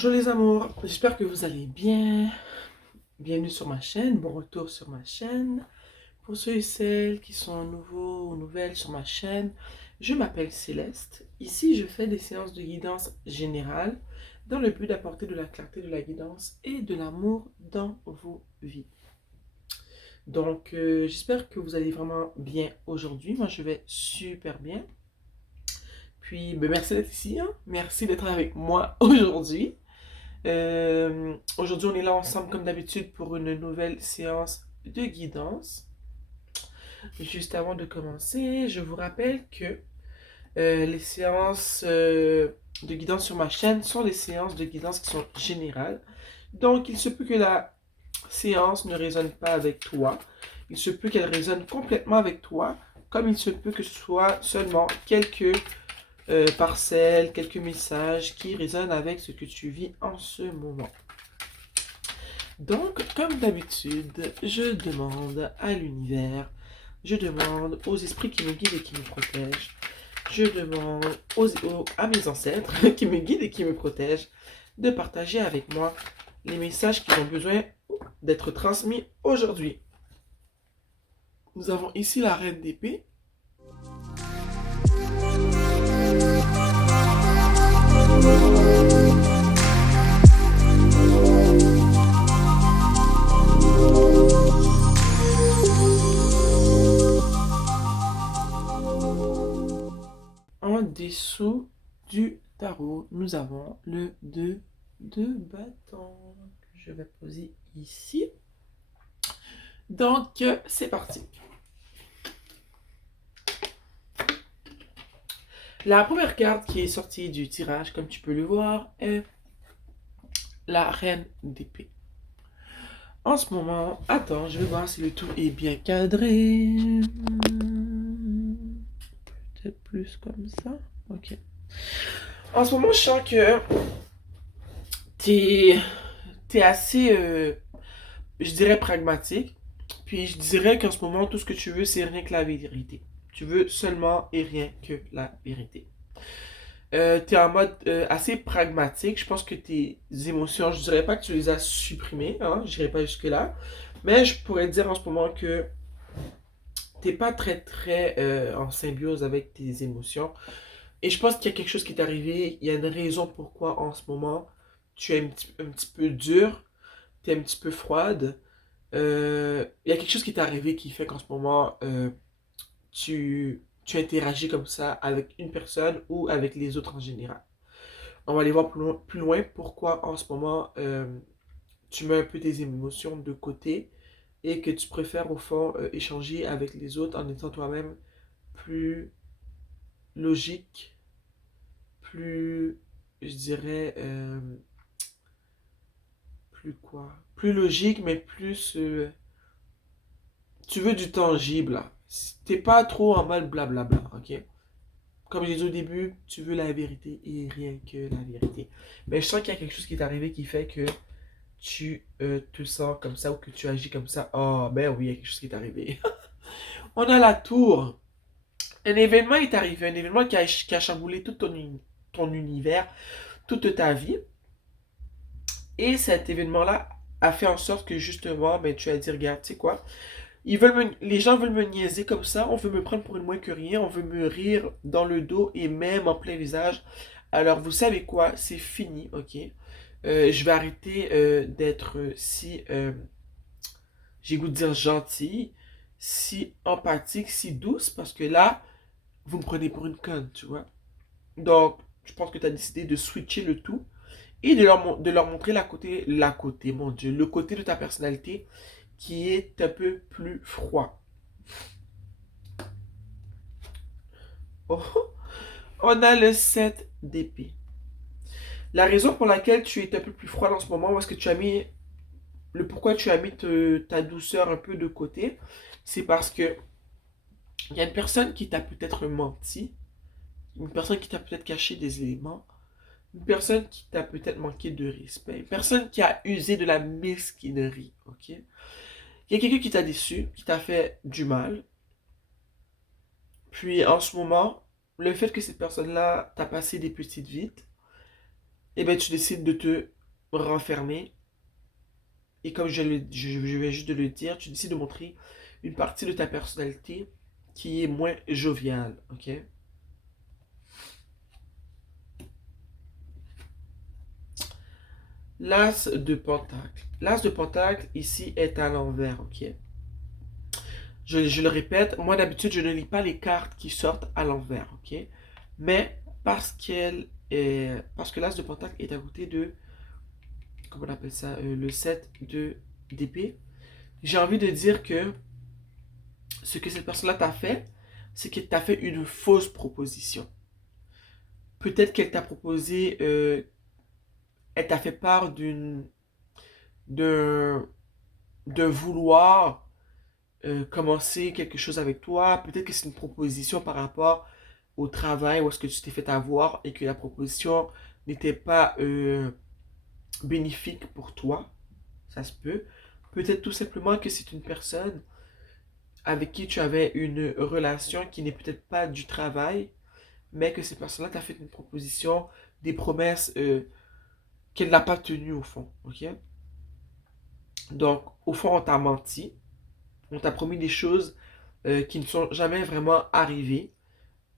Bonjour les amours, j'espère que vous allez bien. Bienvenue sur ma chaîne, bon retour sur ma chaîne. Pour ceux et celles qui sont nouveaux ou nouvelles sur ma chaîne, je m'appelle Céleste. Ici, je fais des séances de guidance générale dans le but d'apporter de la clarté, de la guidance et de l'amour dans vos vies. Donc, j'espère que vous allez vraiment bien aujourd'hui. Moi, je vais super bien. Puis, merci d'être ici, hein. Merci d'être avec moi aujourd'hui. Aujourd'hui, on est là ensemble comme d'habitude pour une nouvelle séance de guidance. Juste avant de commencer, je vous rappelle que les séances de guidance sur ma chaîne sont des séances de guidance qui sont générales. Donc, il se peut que la séance ne résonne pas avec toi. Il se peut qu'elle résonne complètement avec toi, comme il se peut que ce soit seulement quelques parcelles, quelques messages qui résonnent avec ce que tu vis en ce moment. Donc, comme d'habitude, je demande à l'univers, je demande aux esprits qui me guident et qui me protègent, je demande à mes ancêtres qui me guident et qui me protègent de partager avec moi les messages qui ont besoin d'être transmis aujourd'hui. Nous avons ici la reine d'épée. En dessous du tarot, nous avons le 2 de bâton que je vais poser ici. Donc, c'est parti. La première carte qui est sortie du tirage, comme tu peux le voir, est la reine d'épée. En ce moment, attends, je vais voir si le tout est bien cadré. Peut-être plus comme ça. Ok. En ce moment, je sens que t'es assez, je dirais, pragmatique. Puis je dirais qu'en ce moment, tout ce que tu veux, c'est rien que la vérité. Tu veux seulement et rien que la vérité. Tu es en mode assez pragmatique. Je pense que tes émotions, je dirais pas que tu les as supprimées, hein, je dirais pas jusque-là. Mais je pourrais dire en ce moment que t'es pas très en symbiose avec tes émotions. Et je pense qu'il y a quelque chose qui est arrivé. Il y a une raison pourquoi en ce moment tu es un petit peu dur, tu es un petit peu froide. Il y a quelque chose qui est arrivé qui fait qu'en ce moment tu interagis comme ça avec une personne ou avec les autres en général. On va aller voir plus loin pourquoi en ce moment tu mets un peu tes émotions de côté et que tu préfères au fond échanger avec les autres en étant toi-même plus logique, plus, je dirais, plus quoi? Plus logique, mais plus, tu veux du tangible, là. T'es pas trop en mode blablabla, ok? Comme j'ai dit au début, tu veux la vérité et rien que la vérité. Mais je sens qu'il y a quelque chose qui est arrivé qui fait que tu te sens comme ça ou que tu agis comme ça. Oh, ben oui, il y a quelque chose qui est arrivé. On a la tour. Un événement est arrivé, un événement qui a chamboulé tout ton univers, toute ta vie. Et cet événement-là a fait en sorte que justement, ben, tu as dit, regarde, tu sais quoi, les gens veulent me niaiser comme ça, on veut me prendre pour une moins que rien, on veut me rire dans le dos et même en plein visage. Alors, vous savez quoi, c'est fini, ok? Je vais arrêter d'être si, j'ai goût de dire gentille, si empathique, si douce, parce que là, vous me prenez pour une conne, tu vois. Donc, je pense que tu as décidé de switcher le tout et de leur montrer mon Dieu, le côté de ta personnalité qui est un peu plus froid. Oh, on a le 7 d'épée. La raison pour laquelle tu es un peu plus froid en ce moment, ou est-ce que tu as mis le pourquoi tu as mis ta douceur un peu de côté, c'est parce que il y a une personne qui t'a peut-être menti, une personne qui t'a peut-être caché des éléments, une personne qui t'a peut-être manqué de respect, une personne qui a usé de la mesquinerie, ok? Il y a quelqu'un qui t'a déçu, qui t'a fait du mal. Puis en ce moment, le fait que cette personne-là t'a passé des petites vites et ben tu décides de te renfermer. Et comme je viens juste de le dire, tu décides de montrer une partie de ta personnalité qui est moins joviale, ok? L'as de pentacle. L'as de pentacle ici est à l'envers, ok? Je le répète, moi d'habitude je ne lis pas les cartes qui sortent à l'envers, ok? Mais parce que l'as de pentacle est à côté de, comment on appelle ça, le 7 de d'épée, j'ai envie de dire que ce que cette personne-là t'a fait, c'est qu'elle t'a fait une fausse proposition. Peut-être qu'elle t'a proposé, elle t'a fait part d'un, de vouloir commencer quelque chose avec toi. Peut-être que c'est une proposition par rapport au travail où est-ce que tu t'es fait avoir et que la proposition n'était pas bénéfique pour toi. Ça se peut. Peut-être tout simplement que c'est une personne avec qui tu avais une relation qui n'est peut-être pas du travail, mais que cette personne-là t'a fait une proposition, des promesses qu'elle n'a pas tenues au fond. Ok? Donc, au fond, on t'a menti. On t'a promis des choses qui ne sont jamais vraiment arrivées.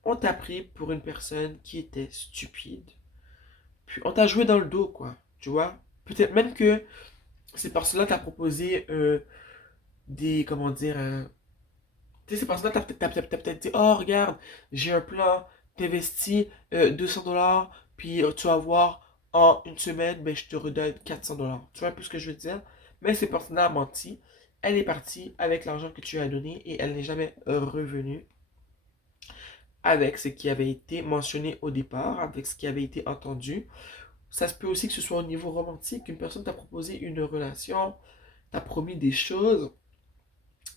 On t'a pris pour une personne qui était stupide. Puis on t'a joué dans le dos, quoi. Tu vois? Peut-être même que ces personnes-là t'a proposé des. Comment dire? Tu sais, ces personnes-là t'as peut-être dit: Oh, regarde, j'ai un plan, t'investis $200, puis tu vas voir en une semaine, ben, je te redonne $400. Tu vois un peu ce que je veux dire? Mais ces personnes-là a menti. Elle est partie avec l'argent que tu as donné et elle n'est jamais revenue avec ce qui avait été mentionné au départ, avec ce qui avait été entendu. Ça se peut aussi que ce soit au niveau romantique, qu'une personne t'a proposé une relation, t'a promis des choses,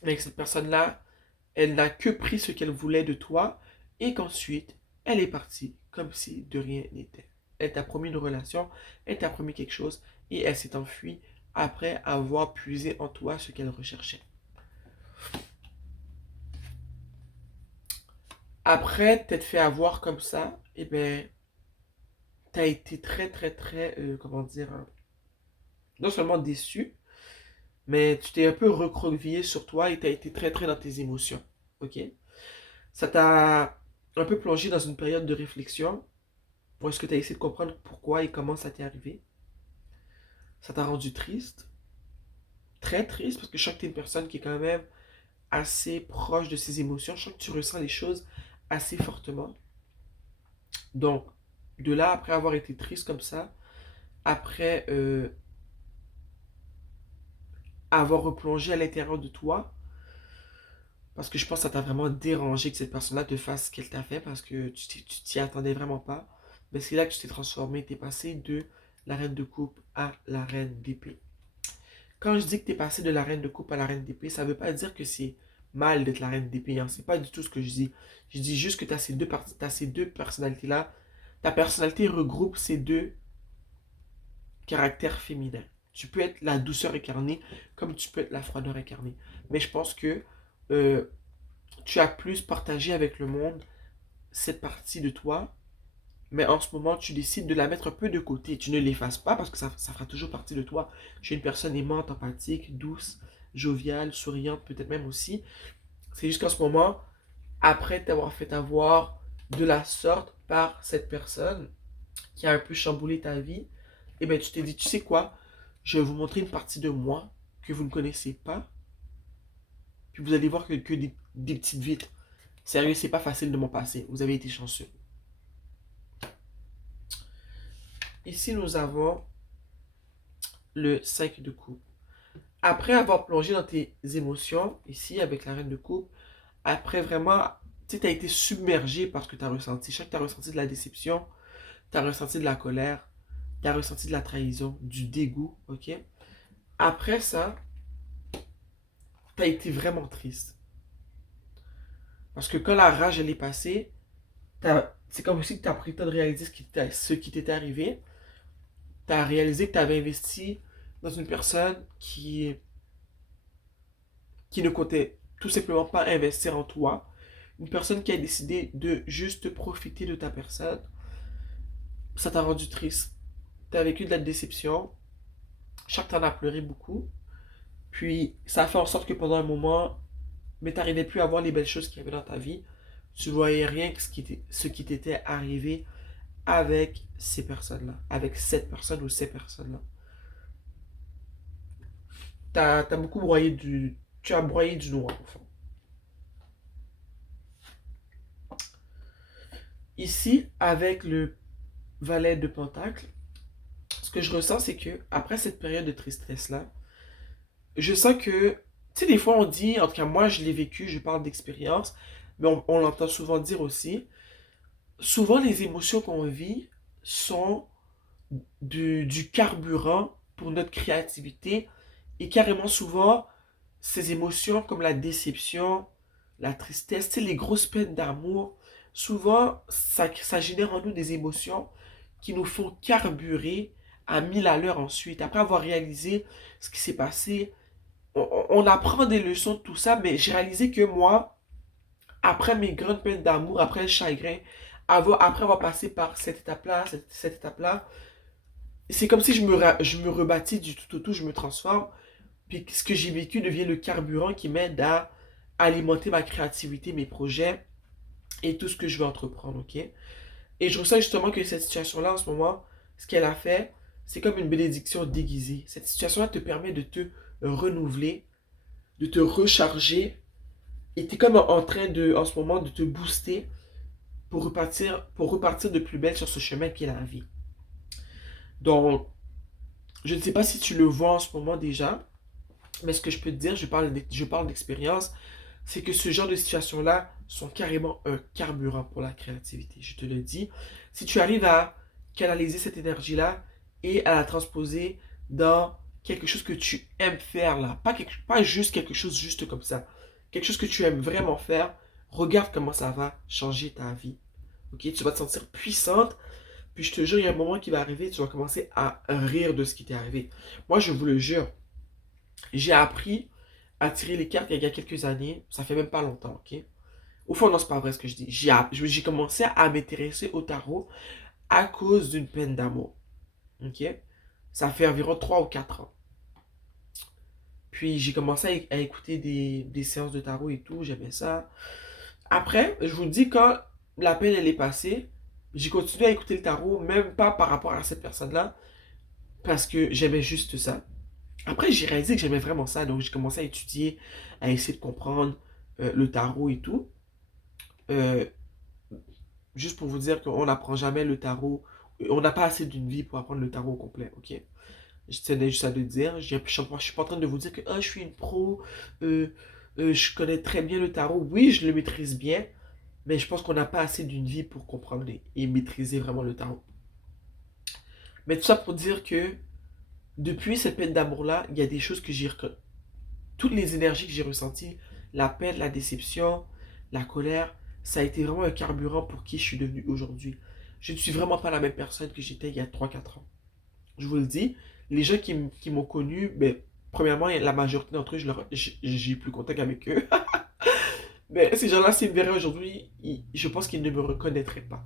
mais que cette personne-là, elle n'a que pris ce qu'elle voulait de toi, et qu'ensuite, elle est partie comme si de rien n'était. Elle t'a promis une relation, elle t'a promis quelque chose, et elle s'est enfuie après avoir puisé en toi ce qu'elle recherchait. Après t'être fait avoir comme ça, eh ben, t'as été très très très, comment dire, hein, non seulement déçu, mais tu t'es un peu recroquevillé sur toi et t'as été très très dans tes émotions. Ok? Ça t'a un peu plongé dans une période de réflexion où est-ce que tu as essayé de comprendre pourquoi et comment ça t'est arrivé. Ça t'a rendu triste, très triste, parce que je sens que tu es une personne qui est quand même assez proche de ses émotions. Je sens que tu ressens les choses assez fortement. Donc, de là, après avoir été triste comme ça, après avoir replongé à l'intérieur de toi, parce que je pense que ça t'a vraiment dérangé que cette personne-là te fasse ce qu'elle t'a fait parce que tu t'y attendais vraiment pas. Mais c'est là que tu t'es transformé, t'es passé de la reine de coupe à la reine d'épée. Quand je dis que t'es passé de la reine de coupe à la reine d'épée, ça veut pas dire que c'est mal d'être la reine d'épée. Hein. C'est pas du tout ce que je dis. Je dis juste que t'as ces deux personnalités-là. Ta personnalité regroupe ces deux caractères féminins. Tu peux être la douceur incarnée comme tu peux être la froideur incarnée. Mais je pense que euh, tu as plus partagé avec le monde cette partie de toi, mais en ce moment, tu décides de la mettre un peu de côté. Tu ne l'effaces pas parce que ça fera toujours partie de toi. Tu es une personne aimante, empathique, douce, joviale, souriante, peut-être même aussi. C'est juste qu'en ce moment, après t'avoir fait avoir de la sorte par cette personne qui a un peu chamboulé ta vie, et bien tu t'es dit, tu sais quoi, je vais vous montrer une partie de moi que vous ne connaissez pas, puis vous allez voir que des petites vites. Sérieux, c'est pas facile de m'en passer. Vous avez été chanceux. Ici, nous avons le 5 de coupe. Après avoir plongé dans tes émotions, ici, avec la reine de coupe, après vraiment, tu sais, tu as été submergé par ce que tu as ressenti. Je sais que tu as ressenti de la déception, tu as ressenti de la colère, tu as ressenti de la trahison, du dégoût, ok? Après ça, tu as été vraiment triste. Parce que quand la rage, elle est passée, c'est comme si tu as pris le temps de réaliser ce qui t'était arrivé. Tu as réalisé que tu avais investi dans une personne qui ne comptait tout simplement pas investir en toi. Une personne qui a décidé de juste profiter de ta personne. Ça t'a rendu triste. tu as vécu de la déception. Je sens que tu en as pleuré beaucoup. Puis, ça a fait en sorte que pendant un moment, mais tu n'arrivais plus à voir les belles choses qu'il y avait dans ta vie. Tu voyais rien que ce qui t'était arrivé avec ces personnes-là, avec cette personne ou ces personnes-là. T'as beaucoup broyé tu as broyé du noir, au fond. Ici, avec le valet de Pentacle, ce que je ressens, c'est que après cette période de tristesse-là, je sens que, tu sais, des fois on dit, en tout cas moi je l'ai vécu, je parle d'expérience, mais on l'entend souvent dire aussi, souvent les émotions qu'on vit sont du carburant pour notre créativité et carrément souvent ces émotions comme la déception, la tristesse, tu sais, les grosses peines d'amour, souvent ça génère en nous des émotions qui nous font carburer à 1000 à l'heure ensuite. Après avoir réalisé ce qui s'est passé, on apprend des leçons de tout ça, mais j'ai réalisé que moi, après mes grandes peines d'amour, après le chagrin, après avoir passé par cette étape-là, cette étape-là, c'est comme si je me rebâtis du tout au tout, je me transforme. Puis ce que j'ai vécu devient le carburant qui m'aide à alimenter ma créativité, mes projets et tout ce que je veux entreprendre, ok? Et je ressens justement que cette situation-là, en ce moment, ce qu'elle a fait, c'est comme une bénédiction déguisée. Cette situation-là te permet de te renouveler, de te recharger, et tu es comme en train de, en ce moment, de te booster pour repartir de plus belle sur ce chemin qu'est la vie. Donc, je ne sais pas si tu le vois en ce moment déjà, mais ce que je peux te dire, je parle d'expérience, c'est que ce genre de situations-là sont carrément un carburant pour la créativité. Je te le dis. Si tu arrives à canaliser cette énergie-là et à la transposer dans quelque chose que tu aimes faire là, pas juste quelque chose juste comme ça, quelque chose que tu aimes vraiment faire, regarde comment ça va changer ta vie. Ok, tu vas te sentir puissante, puis je te jure, il y a un moment qui va arriver, tu vas commencer à rire de ce qui t'est arrivé. Moi, je vous le jure, j'ai appris à tirer les cartes il y a quelques années. Ça fait même pas longtemps, ok? Au fond, non, c'est pas vrai ce que je dis. J'ai commencé à m'intéresser au tarot à cause d'une peine d'amour, ok? Ça fait environ 3 ou 4 ans. Puis j'ai commencé à écouter des séances de tarot et tout, j'aimais ça. Après, je vous dis, quand la peine elle est passée, j'ai continué à écouter le tarot, même pas par rapport à cette personne-là, parce que j'aimais juste ça. Après, j'ai réalisé que j'aimais vraiment ça, donc j'ai commencé à étudier, à essayer de comprendre le tarot et tout. Euh, Juste pour vous dire qu'on n'apprend jamais le tarot, on n'a pas assez d'une vie pour apprendre le tarot au complet, ok? Je tenais juste à le dire, je suis pas en train de vous dire que ah, je suis une pro, je connais très bien le tarot. Oui, je le maîtrise bien, mais je pense qu'on n'a pas assez d'une vie pour comprendre et maîtriser vraiment le tarot. Mais tout ça pour dire que depuis cette peine d'amour-là, il y a des choses que toutes les énergies que j'ai ressenties, la peine, la déception, la colère, ça a été vraiment un carburant pour qui je suis devenu aujourd'hui. Je ne suis vraiment pas la même personne que j'étais il y a 3 4 ans. Je vous le dis, les gens qui m'ont connu, ben, premièrement, la majorité d'entre eux, j'ai plus contact avec eux. Mais ces gens-là, s'ils me verraient aujourd'hui, je pense qu'ils ne me reconnaîtraient pas.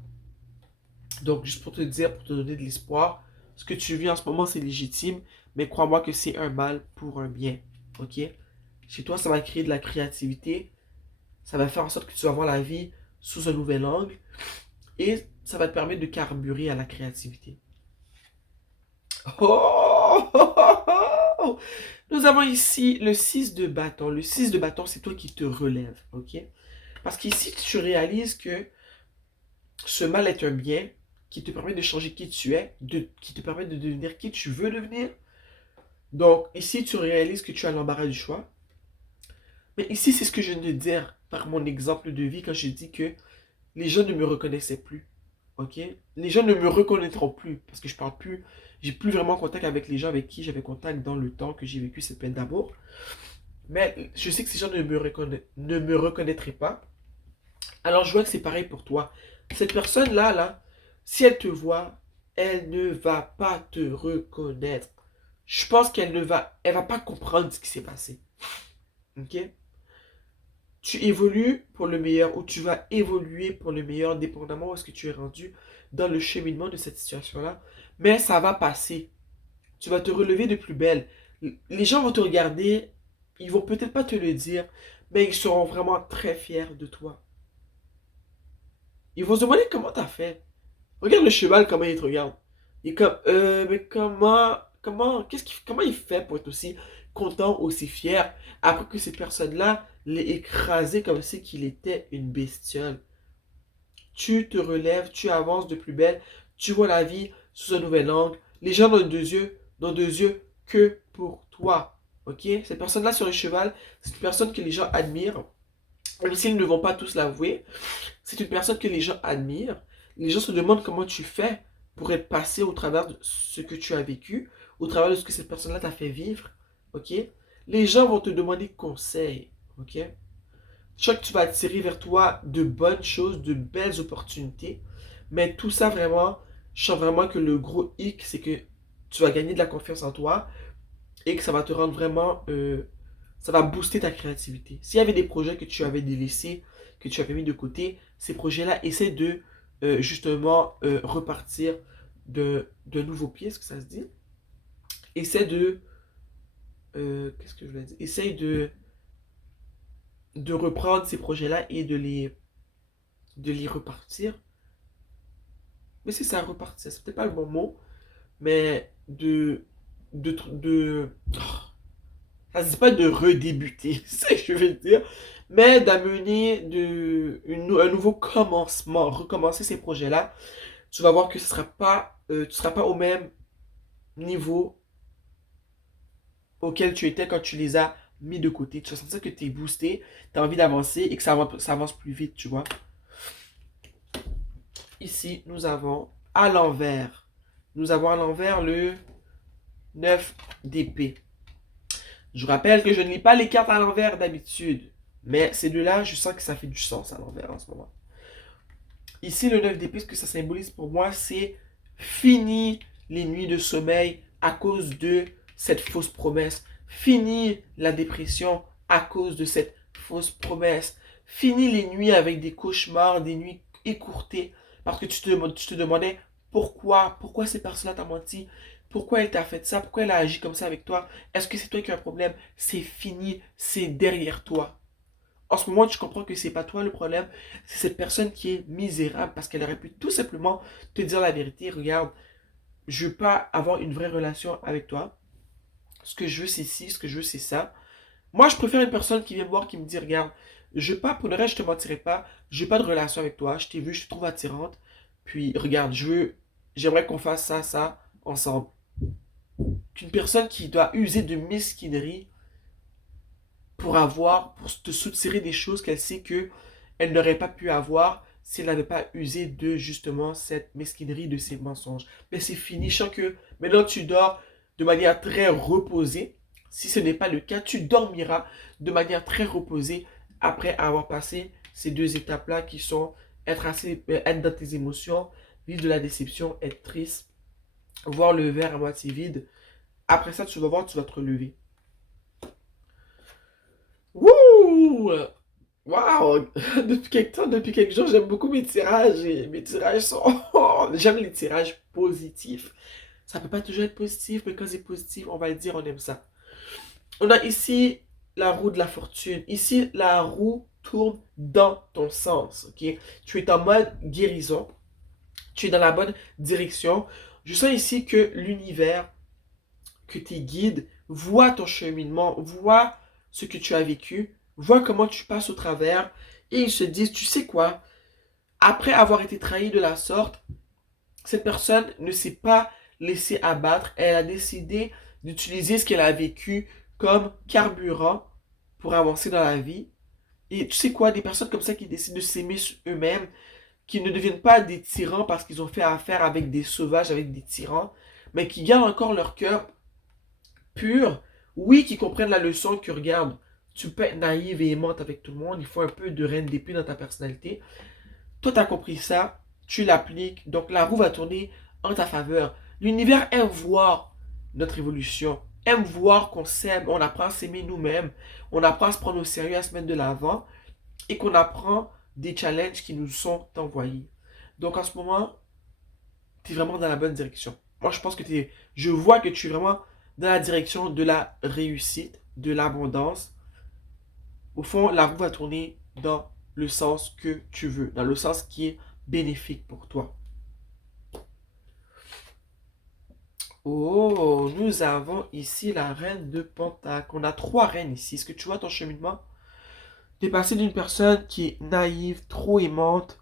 Donc, juste pour te dire, pour te donner de l'espoir, ce que tu vis en ce moment, c'est légitime, mais crois-moi que c'est un mal pour un bien. Ok? Chez toi, ça va créer de la créativité, ça va faire en sorte que tu vas voir la vie sous un nouvel angle et ça va te permettre de carburer à la créativité. Oh! Nous avons ici le 6 de bâton. Le 6 de bâton, c'est toi qui te relèves, ok? Parce qu'ici, tu réalises que ce mal est un bien qui te permet de changer qui tu es, qui te permet de devenir qui tu veux devenir. Donc, ici, tu réalises que tu as l'embarras du choix. Mais ici, c'est ce que je viens de dire par mon exemple de vie quand je dis que les gens ne me reconnaissaient plus. Ok? Les gens ne me reconnaîtront plus parce que je parle plus, j'ai plus vraiment contact avec les gens avec qui j'avais contact dans le temps que j'ai vécu cette peine d'amour. Mais je sais que ces gens ne me reconnaîtraient pas. Alors je vois que c'est pareil pour toi. Cette personne-là, là, si elle te voit, elle ne va pas te reconnaître. Je pense elle va pas comprendre ce qui s'est passé. Ok? tu évolues pour le meilleur ou tu vas évoluer pour le meilleur, dépendamment où est-ce que tu es rendu dans le cheminement de cette situation-là. Mais ça va passer. Tu vas te relever de plus belle. Les gens vont te regarder, ils vont peut-être pas te le dire, mais ils seront vraiment très fiers de toi. Ils vont se demander comment t'as fait. Regarde le cheval, comment il te regarde. Il est comme, mais comment il fait pour être aussi content, aussi fier, après que ces personnes-là l'aient écrasé comme si qu'il était une bestiole. Tu te relèves, tu avances de plus belle, tu vois la vie sous un nouvel angle. Les gens n'ont deux yeux que pour toi. Ok? Cette personne-là sur le cheval, c'est une personne que les gens admirent, même s'ils ne vont pas tous l'avouer. C'est une personne que les gens admirent. Les gens se demandent comment tu fais pour être passé au travers de ce que tu as vécu, au travers de ce que cette personne-là t'a fait vivre. Ok? Les gens vont te demander conseil. Ok? Je sais que tu vas attirer vers toi de bonnes choses, de belles opportunités. Mais tout ça vraiment, je sens vraiment que le gros hic, c'est que tu vas gagner de la confiance en toi et que ça va te rendre vraiment, ça va booster ta créativité. S'il y avait des projets que tu avais délaissés, que tu avais mis de côté, ces projets-là, essaie de justement repartir de nouveaux pieds, est-ce que ça se dit? Essaie de, qu'est-ce que je voulais dire? Essaie de reprendre ces projets-là et de les repartir. Mais c'est ça, repartir, c'est peut-être pas le bon mot, mais oh, ça se dit pas de redébuter, c'est ce que je veux dire, mais d'amener un nouveau commencement, recommencer ces projets-là. Tu vas voir que tu seras pas au même niveau auquel tu étais quand tu les as mis de côté. Tu vas sentir que tu es boosté, tu as envie d'avancer et que ça avance plus vite, tu vois. Ici, nous avons à l'envers. Nous avons à l'envers le 9 d'épée. Je vous rappelle que je ne lis pas les cartes à l'envers d'habitude. Mais ces deux-là, je sens que ça fait du sens à l'envers en ce moment. Ici, le 9 d'épée, ce que ça symbolise pour moi, c'est fini les nuits de sommeil à cause de cette fausse promesse. Fini la dépression à cause de cette fausse promesse. Fini les nuits avec des cauchemars, des nuits écourtées. Parce que tu te demandais pourquoi ces personnes-là t'ont menti. Pourquoi elle t'a fait ça? Pourquoi elle a agi comme ça avec toi? Est-ce que c'est toi qui as un problème? C'est fini, c'est derrière toi. En ce moment, tu comprends que c'est pas toi le problème, c'est cette personne qui est misérable parce qu'elle aurait pu tout simplement te dire la vérité. Regarde, je veux pas avoir une vraie relation avec toi. Ce que je veux, c'est ci, ce que je veux, c'est ça. Moi, je préfère une personne qui vient me voir, qui me dit, regarde, je veux pas, pour le reste, je te mentirai pas, je veux pas de relation avec toi, je t'ai vu, je te trouve attirante. Puis, regarde, j'aimerais qu'on fasse ça, ça, ensemble. Qu'une personne qui doit user de mesquinerie pour te soutirer des choses qu'elle sait que elle n'aurait pas pu avoir si elle n'avait pas usé de justement cette mesquinerie de ces mensonges. Mais c'est fini, je sens que maintenant tu dors de manière très reposée. Si ce n'est pas le cas, tu dormiras de manière très reposée après avoir passé ces deux étapes-là qui sont être dans tes émotions, vivre de la déception, être triste, voir le verre à moitié vide. Après ça, tu vas voir, tu vas te relever. Wouh! Waouh! Depuis quelque temps, depuis quelques jours, j'aime beaucoup mes tirages. Et mes tirages sont. J'aime les tirages positifs. Ça peut pas toujours être positif, mais quand c'est positif, on va le dire, on aime ça. On a ici la roue de la fortune. Ici, la roue tourne dans ton sens. Ok? Tu es en mode guérison. Tu es dans la bonne direction. Je sens ici que l'univers, que tes guides voient ton cheminement, voient ce que tu as vécu, voient comment tu passes au travers, et ils se disent, tu sais quoi, après avoir été trahi de la sorte, cette personne ne s'est pas laissée abattre, elle a décidé d'utiliser ce qu'elle a vécu comme carburant pour avancer dans la vie. Et tu sais quoi, des personnes comme ça qui décident de s'aimer eux-mêmes, qui ne deviennent pas des tyrans parce qu'ils ont fait affaire avec des sauvages, avec des tyrans, mais qui gardent encore leur cœur pure, oui, qui comprennent la leçon que regarde, tu peux être naïve et aimante avec tout le monde, il faut un peu de reine d'épée dans ta personnalité. Toi, tu as compris ça, tu l'appliques, donc la roue va tourner en ta faveur. L'univers aime voir notre évolution, aime voir qu'on s'aime, on apprend à s'aimer nous-mêmes, on apprend à se prendre au sérieux, à se mettre de l'avant. et qu'on apprend des challenges qui nous sont envoyés. Donc en ce moment, tu es vraiment dans la bonne direction. Moi, je pense que je vois que tu es vraiment dans la direction de la réussite, de l'abondance. Au fond, la roue va tourner dans le sens que tu veux, dans le sens qui est bénéfique pour toi. Oh, nous avons ici la reine de Pentacle. On a 3 reines ici. Est-ce que tu vois ton cheminement? Tu es passé d'une personne qui est naïve, trop aimante,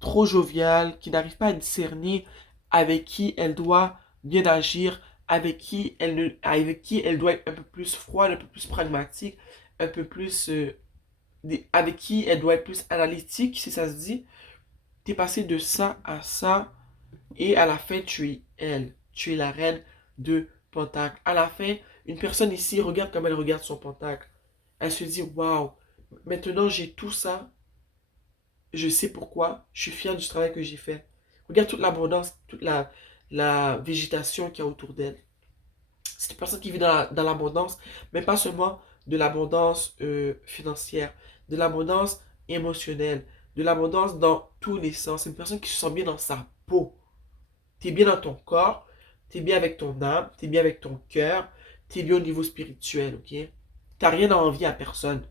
trop joviale, qui n'arrive pas à discerner avec qui elle doit bien agir, avec qui elle doit être un peu plus froide, un peu plus pragmatique, un peu plus avec qui elle doit être plus analytique, si ça se dit. Tu es passé de ça à ça, et à la fin, tu es elle. Tu es la reine de Pentacle. À la fin, une personne ici regarde comme elle regarde son Pentacle. Elle se dit, waouh, maintenant j'ai tout ça, je sais pourquoi, je suis fier du travail que j'ai fait. Regarde toute l'abondance, toute la végétation qu'il y a autour d'elle. C'est une personne qui vit dans l'abondance, mais pas seulement de l'abondance financière, de l'abondance émotionnelle, de l'abondance dans tous les sens. C'est une personne qui se sent bien dans sa peau. Tu es bien dans ton corps, tu es bien avec ton âme, tu es bien avec ton cœur, tu es bien au niveau spirituel, ok? Tu n'as rien à envier à personne.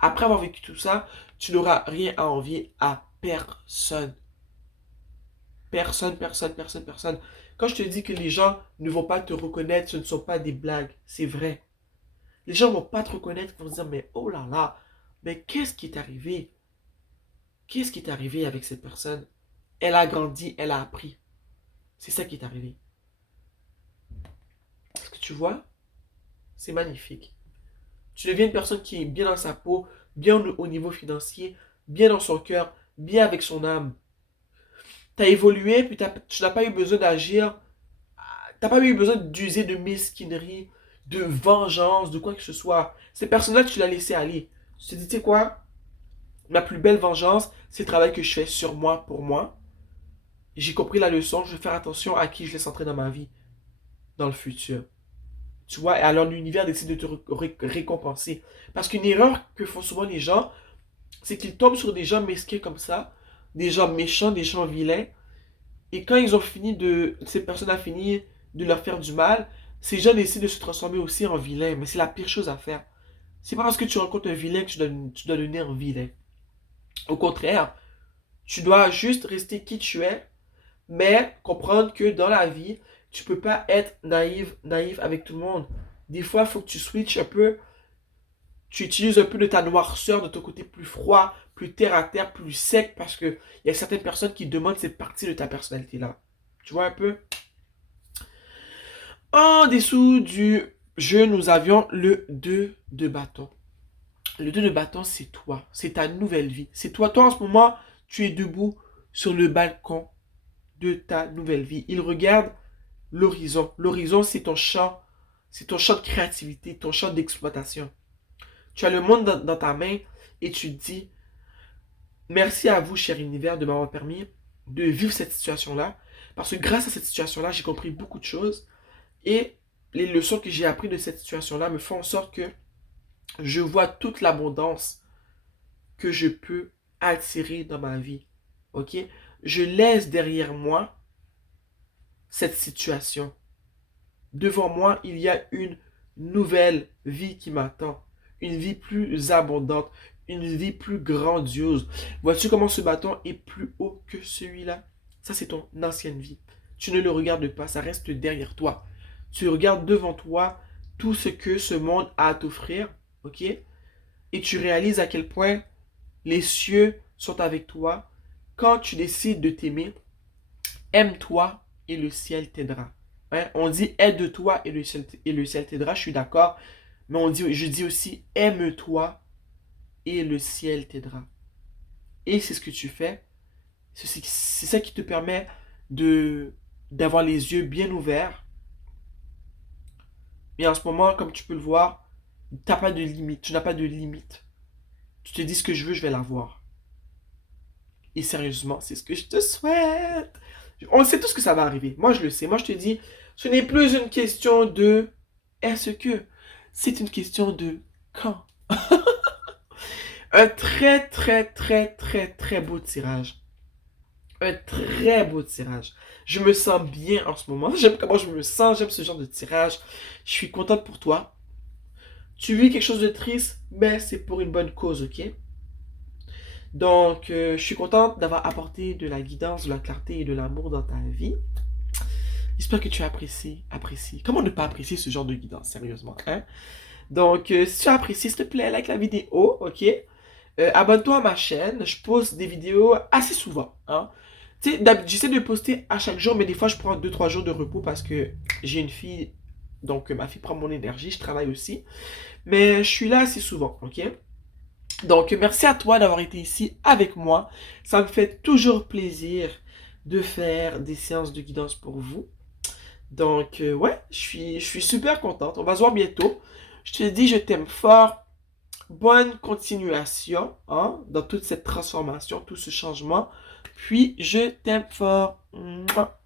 Après avoir vécu tout ça, tu n'auras rien à envier à personne. Personne, personne, personne, personne. Quand je te dis que les gens ne vont pas te reconnaître, ce ne sont pas des blagues. C'est vrai. Les gens ne vont pas te reconnaître, ils vont se dire, mais oh là là, mais qu'est-ce qui est arrivé? Qu'est-ce qui est arrivé avec cette personne? Elle a grandi, elle a appris. C'est ça qui est arrivé. Est-ce que tu vois? C'est magnifique. Tu deviens une personne qui est bien dans sa peau, bien au niveau financier, bien dans son cœur, bien avec son âme. Tu as évolué, puis tu n'as pas eu besoin d'agir. T'as pas eu besoin d'user de mesquinerie, de vengeance, de quoi que ce soit. Ces personnes-là, tu l'as laissé aller. Tu te dis, tu sais quoi? Ma plus belle vengeance, c'est le travail que je fais sur moi, pour moi. J'ai compris la leçon, je vais faire attention à qui je laisse entrer dans ma vie, dans le futur. Tu vois, et alors l'univers décide de te récompenser. Parce qu'une erreur que font souvent les gens, c'est qu'ils tombent sur des gens mesquins comme ça, des gens méchants, des gens vilains, et quand ils ont fini ces personnes ont fini de leur faire du mal, ces gens décident de se transformer aussi en vilains. Mais c'est la pire chose à faire. C'est pas parce que tu rencontres un vilain que tu dois devenir vilain. Au contraire, tu dois juste rester qui tu es, mais comprendre que dans la vie, tu peux pas être naïf avec tout le monde. Des fois, il faut que tu switches un peu, tu utilises un peu de ta noirceur, de ton côté plus froid, plus terre à terre, plus sec, parce que il y a certaines personnes qui demandent cette partie de ta personnalité-là. Tu vois un peu? En dessous du jeu, nous avions le 2 de bâton. Le 2 de bâton, c'est toi. C'est ta nouvelle vie. C'est toi. Toi, en ce moment, tu es debout sur le balcon de ta nouvelle vie. Il regarde l'horizon. L'horizon, c'est ton champ. C'est ton champ de créativité, ton champ d'exploitation. Tu as le monde dans ta main et tu te dis, merci à vous, cher univers, de m'avoir permis de vivre cette situation-là. Parce que grâce à cette situation-là, j'ai compris beaucoup de choses. Et les leçons que j'ai apprises de cette situation-là me font en sorte que je vois toute l'abondance que je peux attirer dans ma vie. Ok? Je laisse derrière moi cette situation. Devant moi, il y a une nouvelle vie qui m'attend. Une vie plus abondante. Une vie plus grandiose. Vois-tu comment ce bâton est plus haut que celui-là? Ça, c'est ton ancienne vie. Tu ne le regardes pas, ça reste derrière toi. Tu regardes devant toi tout ce que ce monde a à t'offrir, ok? Et tu réalises à quel point les cieux sont avec toi. Quand tu décides de t'aimer, aime-toi et le ciel t'aidera. Hein? On dit aide-toi et le ciel t'aidera, je suis d'accord. Mais je dis aussi aime-toi et le ciel t'aidera. Et c'est ce que tu fais. C'est ça qui te permet d'avoir les yeux bien ouverts. Et en ce moment, comme tu peux le voir, t'as pas de limite. Tu n'as pas de limite. Tu te dis ce que je veux, je vais l'avoir. Et sérieusement, c'est ce que je te souhaite. On sait tous que ça va arriver. Moi, je le sais. Moi, je te dis, ce n'est plus une question de est-ce que. C'est une question de quand. Un très, très, très, très, très beau tirage. Un très beau tirage. Je me sens bien en ce moment. J'aime comment je me sens. J'aime ce genre de tirage. Je suis contente pour toi. Tu vis quelque chose de triste, mais c'est pour une bonne cause, ok? Donc, je suis contente d'avoir apporté de la guidance, de la clarté et de l'amour dans ta vie. J'espère que tu apprécies. Comment ne pas apprécier ce genre de guidance, sérieusement, hein? Donc, si tu as apprécié, s'il te plaît, like la vidéo, ok? Abonne-toi à ma chaîne, je poste des vidéos assez souvent, hein? Tu sais, j'essaie de poster à chaque jour, mais des fois, je prends 2 3 jours de repos parce que j'ai une fille, donc ma fille prend mon énergie, je travaille aussi. Mais je suis là assez souvent, ok? Donc, merci à toi d'avoir été ici avec moi. Ça me fait toujours plaisir de faire des séances de guidance pour vous. Donc, ouais, je suis super contente. On va se voir bientôt. Je te dis, je t'aime fort. Bonne continuation, hein, dans toute cette transformation, tout ce changement. Puis, je t'aime fort. Mouah.